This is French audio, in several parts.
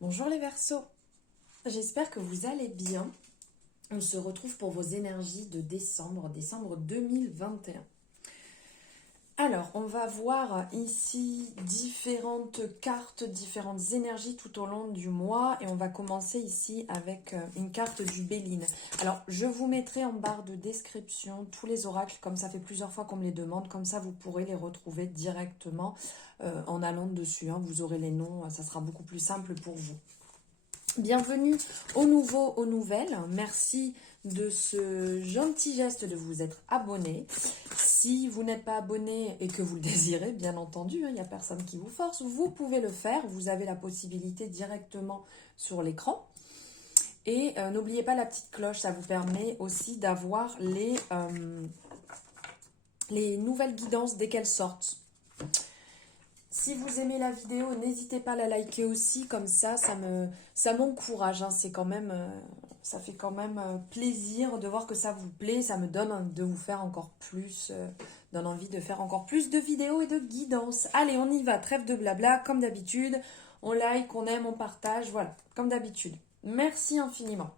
Bonjour les Verseaux, j'espère que vous allez bien. On se retrouve pour vos énergies de décembre 2021. Alors, on va voir ici différentes cartes, différentes énergies tout au long du mois et on va commencer ici avec une carte du Béline. Alors, je vous mettrai en barre de description tous les oracles, comme ça fait plusieurs fois qu'on me les demande, comme ça vous pourrez les retrouver directement en allant dessus. Vous aurez les noms, ça sera beaucoup plus simple pour vous. Bienvenue aux nouveaux, aux nouvelles. Merci de ce gentil geste de vous être abonné. Si vous n'êtes pas abonné et que vous le désirez, bien entendu, il n'y a personne qui vous force, vous pouvez le faire. Vous avez la possibilité directement sur l'écran. Et n'oubliez pas la petite cloche, ça vous permet aussi d'avoir les nouvelles guidances dès qu'elles sortent. Si vous aimez la vidéo, n'hésitez pas à la liker aussi, comme ça m'encourage. C'est quand même, ça fait quand même plaisir de voir que ça vous plaît. Ça me donne de vous faire encore plus, donne envie de faire encore plus de vidéos et de guidance. Allez, on y va, trêve de blabla, comme d'habitude. On like, on aime, on partage, voilà, comme d'habitude. Merci infiniment.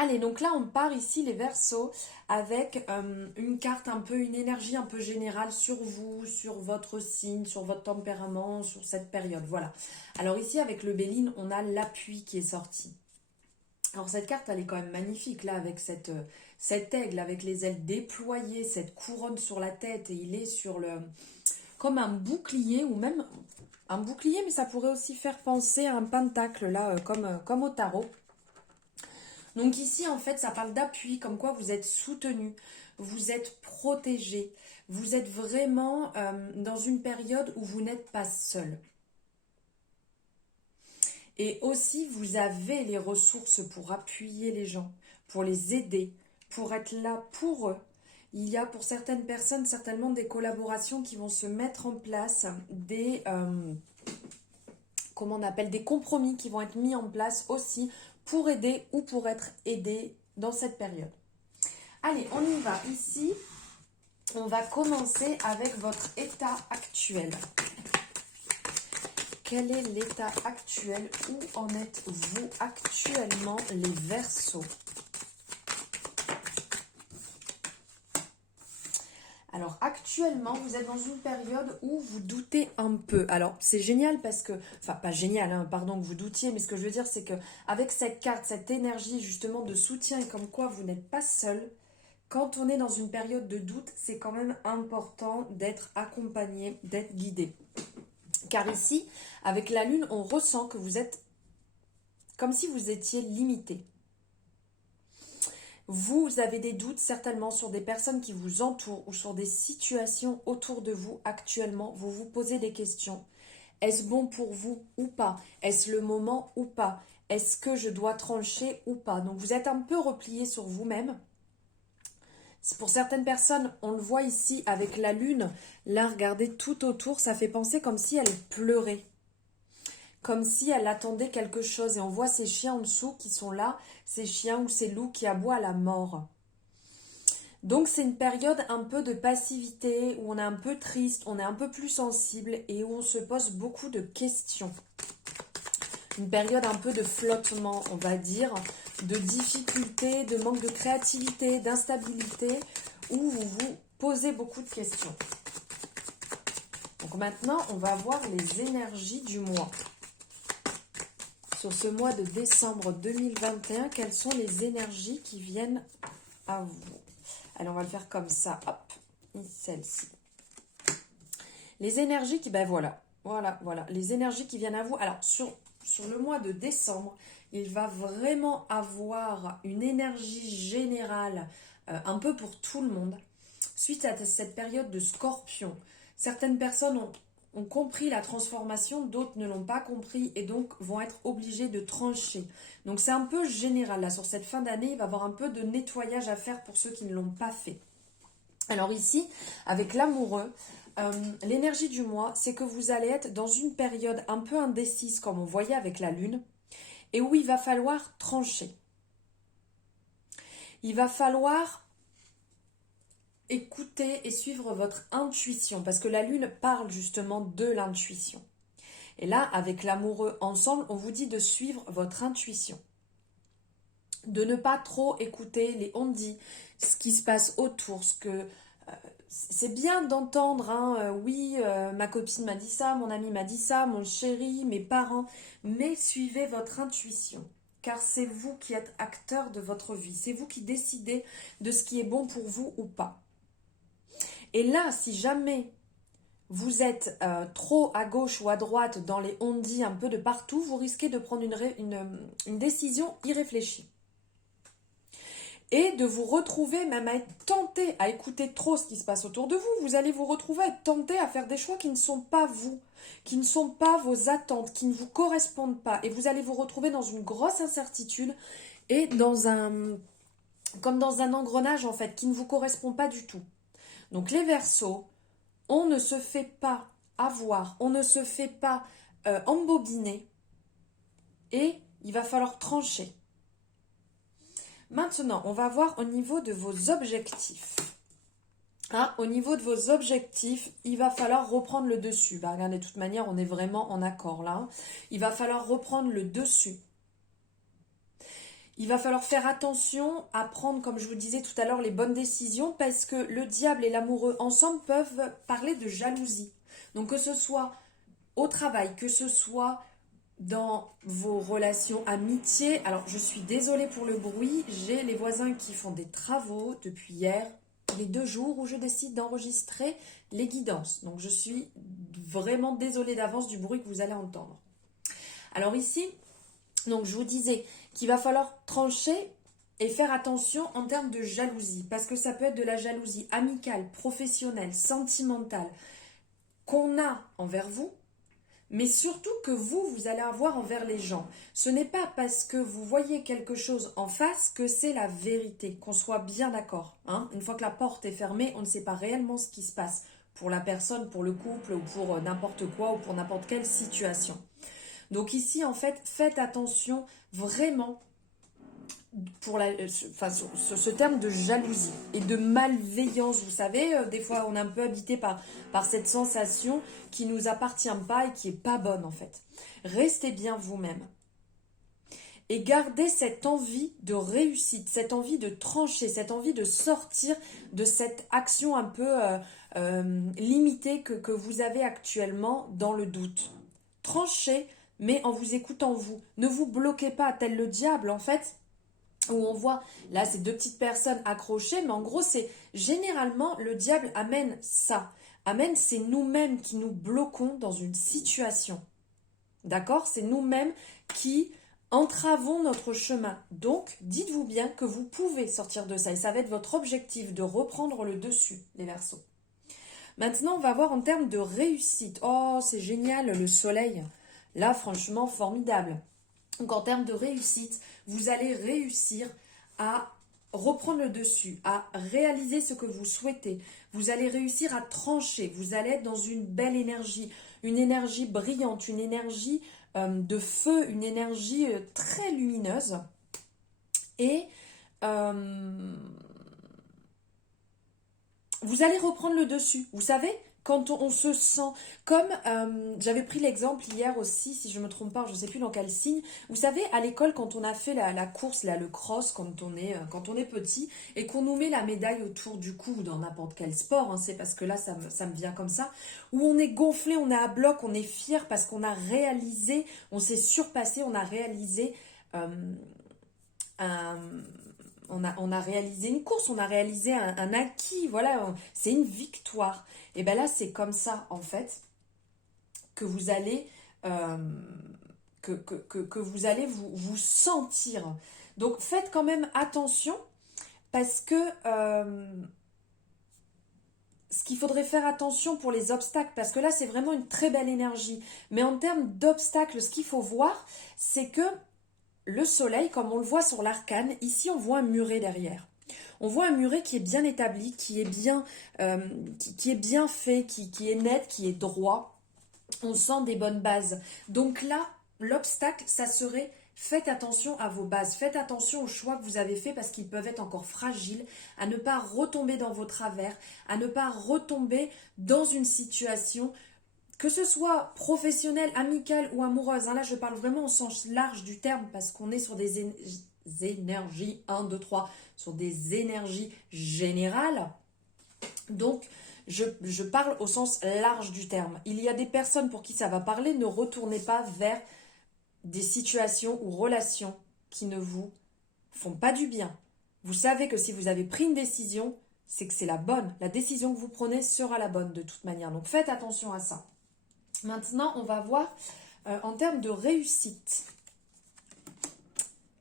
Allez, donc là, on part ici, les Verseaux, avec une carte un peu, une énergie un peu générale sur vous, sur votre signe, sur votre tempérament, sur cette période. Voilà. Alors ici, avec le Béline, on a l'appui qui est sorti. Alors cette carte, elle est quand même magnifique, là, avec cet aigle, avec les ailes déployées, cette couronne sur la tête, et il est sur le... comme un bouclier, ou même un bouclier, mais ça pourrait aussi faire penser à un pentacle, là, comme au tarot. Donc ici, en fait, ça parle d'appui, comme quoi vous êtes soutenu, vous êtes protégé, vous êtes vraiment dans une période où vous n'êtes pas seul. Et aussi, vous avez les ressources pour appuyer les gens, pour les aider, pour être là pour eux. Il y a pour certaines personnes certainement des collaborations qui vont se mettre en place, comment on appelle, des compromis qui vont être mis en place aussi pour aider ou pour être aidé dans cette période. Allez, on y va. Ici, on va commencer avec votre état actuel. Quel est l'état actuel? Où en êtes-vous actuellement, les Verseaux? Alors actuellement, vous êtes dans une période où vous doutez un peu. Alors c'est génial parce que, enfin pas génial, pardon que vous doutiez, mais ce que je veux dire c'est que avec cette carte, cette énergie justement de soutien et comme quoi vous n'êtes pas seul, quand on est dans une période de doute, c'est quand même important d'être accompagné, d'être guidé. Car ici, avec la lune, on ressent que vous êtes comme si vous étiez limité. Vous avez des doutes certainement sur des personnes qui vous entourent ou sur des situations autour de vous actuellement. Vous vous posez des questions. Est-ce bon pour vous ou pas? Est-ce le moment ou pas? Est-ce que je dois trancher ou pas? Donc vous êtes un peu replié sur vous-même. Pour certaines personnes, on le voit ici avec la lune. Là, regardez tout autour, ça fait penser comme si elle pleurait. Comme si elle attendait quelque chose. Et on voit ces chiens en dessous qui sont là, ces chiens ou ces loups qui aboient à la mort. Donc c'est une période un peu de passivité, où on est un peu triste, on est un peu plus sensible et où on se pose beaucoup de questions. Une période un peu de flottement, on va dire, de difficulté, de manque de créativité, d'instabilité, où vous vous posez beaucoup de questions. Donc maintenant, on va voir les énergies du mois. Sur ce mois de décembre 2021, quelles sont les énergies qui viennent à vous? Allez, on va le faire comme ça. Hop, celle-ci. Les énergies qui, ben voilà. Les énergies qui viennent à vous. Alors, sur le mois de décembre, il va vraiment avoir une énergie générale, un peu pour tout le monde, suite à cette période de Scorpion. Certaines personnes ont compris la transformation, d'autres ne l'ont pas compris et donc vont être obligés de trancher. Donc c'est un peu général là, sur cette fin d'année, il va y avoir un peu de nettoyage à faire pour ceux qui ne l'ont pas fait. Alors ici, avec l'amoureux, l'énergie du mois, c'est que vous allez être dans une période un peu indécise, comme on voyait avec la lune, et où il va falloir trancher. Il va falloir écouter et suivre votre intuition, parce que la lune parle justement de l'intuition. Et là, avec l'amoureux ensemble, on vous dit de suivre votre intuition. De ne pas trop écouter les on-dit, ce qui se passe autour, c'est bien d'entendre, hein, oui, ma copine m'a dit ça, mon ami m'a dit ça, mon chéri, mes parents, mais suivez votre intuition, car c'est vous qui êtes acteur de votre vie, c'est vous qui décidez de ce qui est bon pour vous ou pas. Et là, si jamais vous êtes trop à gauche ou à droite dans les on-dit un peu de partout, vous risquez de prendre une décision irréfléchie. Et de vous retrouver même à être tenté à écouter trop ce qui se passe autour de vous. Vous allez vous retrouver à être tenté à faire des choix qui ne sont pas vous, qui ne sont pas vos attentes, qui ne vous correspondent pas. Et vous allez vous retrouver dans une grosse incertitude et comme dans un engrenage en fait, qui ne vous correspond pas du tout. Donc les Verseaux, on ne se fait pas avoir, on ne se fait pas embobiner et il va falloir trancher. Maintenant, on va voir au niveau de vos objectifs. Hein, au niveau de vos objectifs, il va falloir reprendre le dessus. Bah, regardez, de toute manière, on est vraiment en accord là. Hein. Il va falloir reprendre le dessus. Il va falloir faire attention à prendre, comme je vous disais tout à l'heure, les bonnes décisions parce que le diable et l'amoureux ensemble peuvent parler de jalousie. Donc que ce soit au travail, que ce soit dans vos relations amitiés. Alors, je suis désolée pour le bruit. J'ai les voisins qui font des travaux depuis hier, les 2 jours où je décide d'enregistrer les guidances. Donc, je suis vraiment désolée d'avance du bruit que vous allez entendre. Alors ici, donc je vous disais qu'il va falloir trancher et faire attention en termes de jalousie. Parce que ça peut être de la jalousie amicale, professionnelle, sentimentale qu'on a envers vous. Mais surtout que vous allez avoir envers les gens. Ce n'est pas parce que vous voyez quelque chose en face que c'est la vérité, qu'on soit bien d'accord. Hein. Une fois que la porte est fermée, on ne sait pas réellement ce qui se passe pour la personne, pour le couple ou pour n'importe quoi ou pour n'importe quelle situation. Donc ici, en fait, faites attention vraiment pour ce terme de jalousie et de malveillance. Vous savez, des fois on est un peu habité par cette sensation qui ne nous appartient pas et qui n'est pas bonne en fait. Restez bien vous-même et gardez cette envie de réussite, cette envie de trancher, cette envie de sortir de cette action un peu limitée que vous avez actuellement dans le doute. Tranchez, mais en vous écoutant vous. Ne vous bloquez pas, tel le diable en fait. Où on voit, là, ces 2 petites personnes accrochées, mais en gros, c'est généralement, le diable amène ça. Amène, c'est nous-mêmes qui nous bloquons dans une situation. D'accord? C'est nous-mêmes qui entravons notre chemin. Donc, dites-vous bien que vous pouvez sortir de ça. Et ça va être votre objectif de reprendre le dessus, les Verseaux. Maintenant, on va voir en termes de réussite. Oh, c'est génial, le soleil. Là, franchement, formidable. Donc en termes de réussite, vous allez réussir à reprendre le dessus, à réaliser ce que vous souhaitez. Vous allez réussir à trancher, vous allez être dans une belle énergie, une énergie brillante, une énergie de feu, une énergie très lumineuse. Et vous allez reprendre le dessus. Vous savez, quand on se sent comme, j'avais pris l'exemple hier aussi, si je ne me trompe pas, je ne sais plus dans quel signe. Vous savez, à l'école, quand on a fait la course, là, le cross, quand on est petit, et qu'on nous met la médaille autour du cou, dans n'importe quel sport, hein, c'est parce que là, ça me vient comme ça, où on est gonflé, on est à bloc, on est fier parce qu'on a réalisé, on s'est surpassé, on a réalisé on a réalisé une course, on a réalisé un acquis, voilà, c'est une victoire. Et bien là, c'est comme ça, en fait, que vous allez, que vous allez vous sentir. Donc, faites quand même attention, parce que ce qu'il faudrait faire attention pour les obstacles, parce que là, c'est vraiment une très belle énergie. Mais en termes d'obstacles, ce qu'il faut voir, c'est que le soleil, comme on le voit sur l'arcane, ici on voit un muret derrière. On voit un muret qui est bien établi, qui est bien fait, qui est net, qui est droit. On sent des bonnes bases. Donc là, l'obstacle, ça serait faites attention à vos bases, faites attention aux choix que vous avez faits parce qu'ils peuvent être encore fragiles, à ne pas retomber dans vos travers, à ne pas retomber dans une situation que ce soit professionnelle, amicale ou amoureuse, hein, là je parle vraiment au sens large du terme parce qu'on est sur des énergies, 1, 2, 3, sur des énergies générales. Donc, je parle au sens large du terme. Il y a des personnes pour qui ça va parler, ne retournez pas vers des situations ou relations qui ne vous font pas du bien. Vous savez que si vous avez pris une décision, c'est que c'est la bonne. La décision que vous prenez sera la bonne de toute manière. Donc faites attention à ça. Maintenant, on va voir en termes de réussite.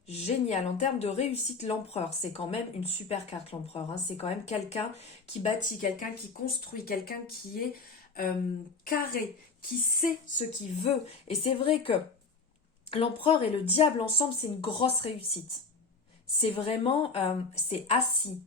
Génial. En termes de réussite, l'empereur, c'est quand même une super carte, l'empereur. Hein. C'est quand même quelqu'un qui bâtit, quelqu'un qui construit, quelqu'un qui est carré, qui sait ce qu'il veut. Et c'est vrai que l'empereur et le diable ensemble, c'est une grosse réussite. C'est vraiment, c'est assis.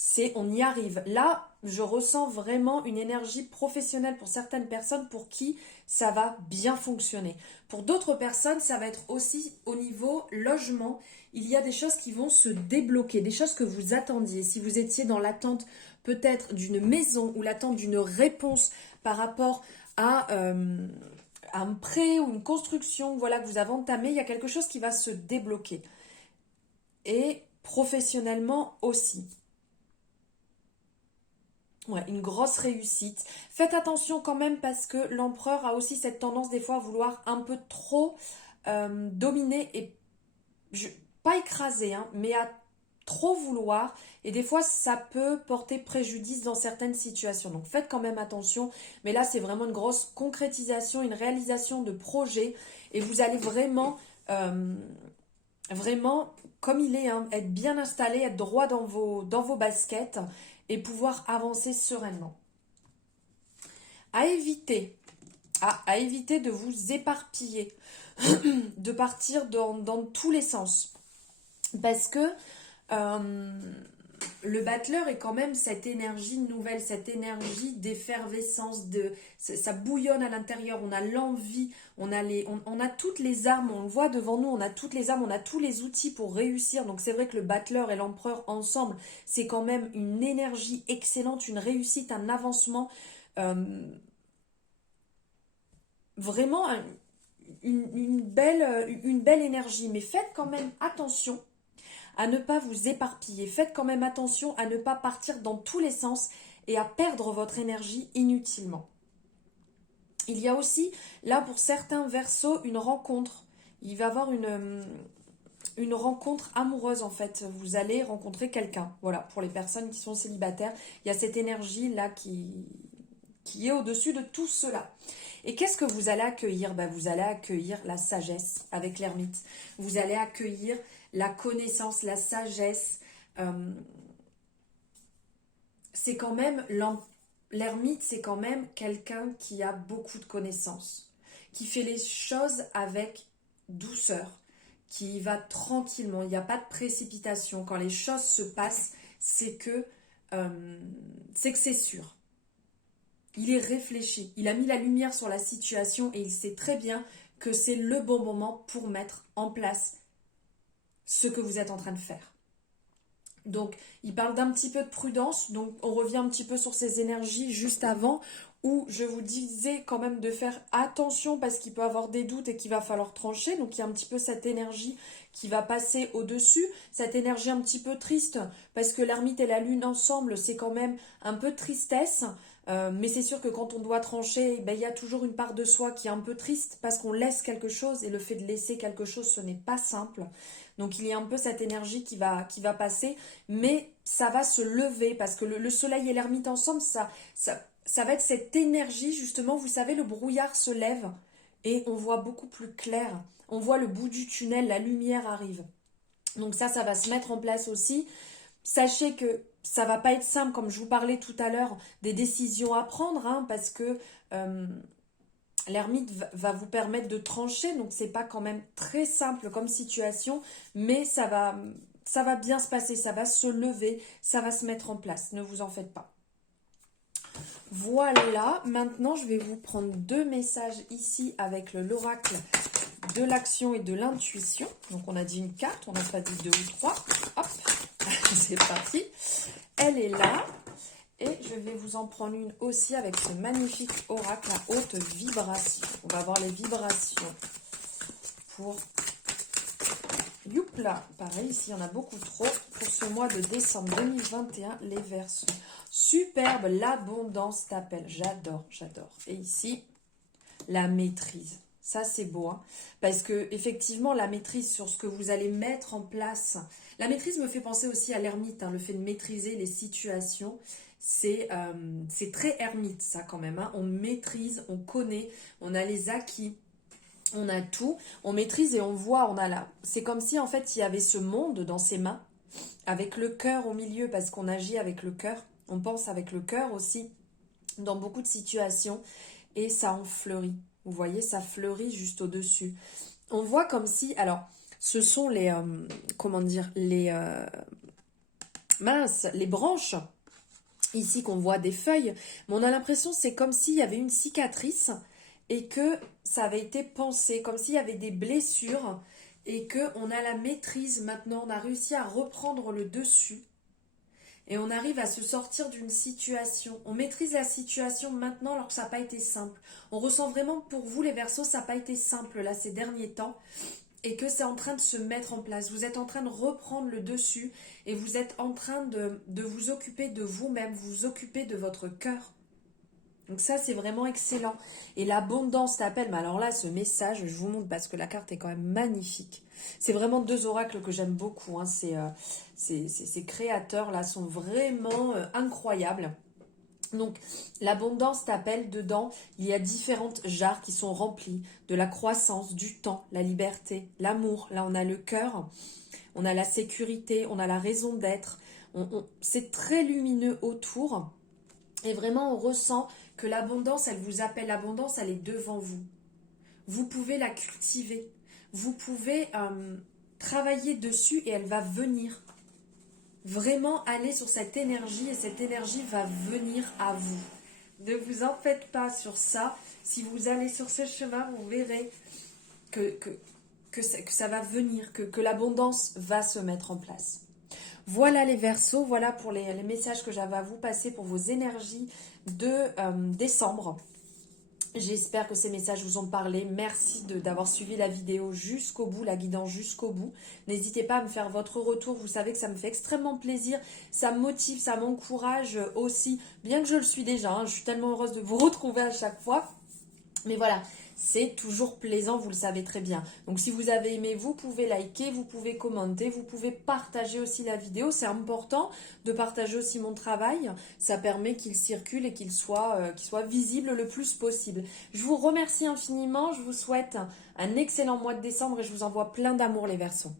C'est, on y arrive. Là, je ressens vraiment une énergie professionnelle pour certaines personnes pour qui ça va bien fonctionner. Pour d'autres personnes, ça va être aussi au niveau logement. Il y a des choses qui vont se débloquer, des choses que vous attendiez. Si vous étiez dans l'attente peut-être d'une maison ou l'attente d'une réponse par rapport à un prêt ou une construction, voilà, que vous avez entamé, il y a quelque chose qui va se débloquer. Et professionnellement aussi. Ouais, une grosse réussite. Faites attention quand même parce que l'empereur a aussi cette tendance des fois à vouloir un peu trop dominer et pas écraser, hein, mais à trop vouloir. Et des fois, ça peut porter préjudice dans certaines situations. Donc faites quand même attention. Mais là, c'est vraiment une grosse concrétisation, une réalisation de projet. Et vous allez vraiment, vraiment, comme il est, hein, être bien installé, être droit dans vos baskets et pouvoir avancer sereinement. À éviter de vous éparpiller, de partir dans tous les sens. Parce que le battleur est quand même cette énergie nouvelle, cette énergie d'effervescence, ça bouillonne à l'intérieur, on a l'envie, on a toutes les armes, on le voit devant nous, on a toutes les armes, on a tous les outils pour réussir. Donc c'est vrai que le battleur et l'empereur ensemble, c'est quand même une énergie excellente, une réussite, un avancement, vraiment une belle énergie. Mais faites quand même attention à ne pas vous éparpiller. Faites quand même attention à ne pas partir dans tous les sens et à perdre votre énergie inutilement. Il y a aussi, là pour certains Verseaux, une rencontre. Il va y avoir une rencontre amoureuse en fait. Vous allez rencontrer quelqu'un. Voilà, pour les personnes qui sont célibataires, il y a cette énergie là qui est au-dessus de tout cela. Et qu'est-ce que vous allez accueillir? Vous allez accueillir la sagesse avec l'ermite. Vous allez accueillir la connaissance, la sagesse. C'est quand même, l'ermite, c'est quand même quelqu'un qui a beaucoup de connaissances, qui fait les choses avec douceur, qui va tranquillement, il n'y a pas de précipitation. Quand les choses se passent, c'est que c'est sûr. Il est réfléchi, il a mis la lumière sur la situation et il sait très bien que c'est le bon moment pour mettre en place ce que vous êtes en train de faire. Donc, il parle d'un petit peu de prudence, donc on revient un petit peu sur ces énergies juste avant, où je vous disais quand même de faire attention parce qu'il peut y avoir des doutes et qu'il va falloir trancher. Donc, il y a un petit peu cette énergie qui va passer au-dessus, cette énergie un petit peu triste, parce que l'ermite et la lune ensemble, c'est quand même un peu de tristesse. Mais c'est sûr que quand on doit trancher, il y a toujours une part de soi qui est un peu triste parce qu'on laisse quelque chose et le fait de laisser quelque chose, ce n'est pas simple. Donc il y a un peu cette énergie qui va passer, mais ça va se lever parce que le soleil et l'ermite ensemble, ça va être cette énergie justement, vous savez, le brouillard se lève et on voit beaucoup plus clair. On voit le bout du tunnel, la lumière arrive. Donc ça va se mettre en place aussi. Sachez que ça va pas être simple, comme je vous parlais tout à l'heure, des décisions à prendre, hein, parce que l'ermite va vous permettre de trancher, donc c'est pas quand même très simple comme situation, mais ça va bien se passer, ça va se lever, ça va se mettre en place, ne vous en faites pas. Voilà, maintenant je vais vous prendre 2 messages ici avec l'oracle de l'action et de l'intuition. Donc on a dit une carte, on n'a pas dit 2 ou 3. Hop, c'est parti. Elle est là. Et je vais vous en prendre une aussi avec ce magnifique oracle à haute vibration. On va voir les vibrations pour... Youpla, pareil, ici, il y en a beaucoup trop. Pour ce mois de décembre 2021, les Verseaux. Superbe, l'abondance t'appelle. J'adore, j'adore. Et ici, la maîtrise. Ça, c'est beau, hein, parce que effectivement, la maîtrise sur ce que vous allez mettre en place. La maîtrise me fait penser aussi à l'ermite, hein, le fait de maîtriser les situations. C'est très ermite, ça, quand même. Hein. On maîtrise, on connaît, on a les acquis. On a tout, on maîtrise et on voit, on a là. C'est comme si en fait il y avait ce monde dans ses mains, avec le cœur au milieu, parce qu'on agit avec le cœur, on pense avec le cœur aussi, dans beaucoup de situations, et ça en fleurit. Vous voyez, ça fleurit juste au-dessus. On voit comme si, alors, ce sont les, comment dire, les, mince, les branches, ici qu'on voit des feuilles, mais on a l'impression c'est comme s'il y avait une cicatrice, et que ça avait été pensé, comme s'il y avait des blessures et qu'on a la maîtrise maintenant, on a réussi à reprendre le dessus et on arrive à se sortir d'une situation. On maîtrise la situation maintenant alors que ça n'a pas été simple. On ressent vraiment que pour vous les Verseaux, ça n'a pas été simple là ces derniers temps et que c'est en train de se mettre en place. Vous êtes en train de reprendre le dessus et vous êtes en train de vous occuper de vous-même, vous occuper de votre cœur. Donc ça, c'est vraiment excellent. Et l'abondance t'appelle. Mais alors là, ce message, je vous montre parce que la carte est quand même magnifique. C'est vraiment deux oracles que j'aime beaucoup. Hein. Ces créateurs-là sont vraiment incroyables. Donc, l'abondance t'appelle. Dedans, il y a différentes jarres qui sont remplies de la croissance, du temps, la liberté, l'amour. Là, on a le cœur, on a la sécurité, on a la raison d'être. C'est très lumineux autour. Et vraiment, on ressent que l'abondance, elle vous appelle. L'abondance, elle est devant vous. Vous pouvez la cultiver. Vous pouvez travailler dessus et elle va venir. Vraiment aller sur cette énergie et cette énergie va venir à vous. Ne vous en faites pas sur ça. Si vous allez sur ce chemin, vous verrez que ça va venir, que l'abondance va se mettre en place. Voilà les Verseaux, voilà pour les messages que j'avais à vous passer pour vos énergies de décembre. J'espère que ces messages vous ont parlé. Merci d'avoir suivi la vidéo jusqu'au bout, la guidant jusqu'au bout. N'hésitez pas à me faire votre retour. Vous savez que ça me fait extrêmement plaisir. Ça me motive, ça m'encourage aussi. Bien que je le suis déjà, hein, je suis tellement heureuse de vous retrouver à chaque fois. Mais voilà, c'est toujours plaisant, vous le savez très bien. Donc si vous avez aimé, vous pouvez liker, vous pouvez commenter, vous pouvez partager aussi la vidéo. C'est important de partager aussi mon travail. Ça permet qu'il circule et qu'il soit visible le plus possible. Je vous remercie infiniment. Je vous souhaite un excellent mois de décembre et je vous envoie plein d'amour les Verseaux.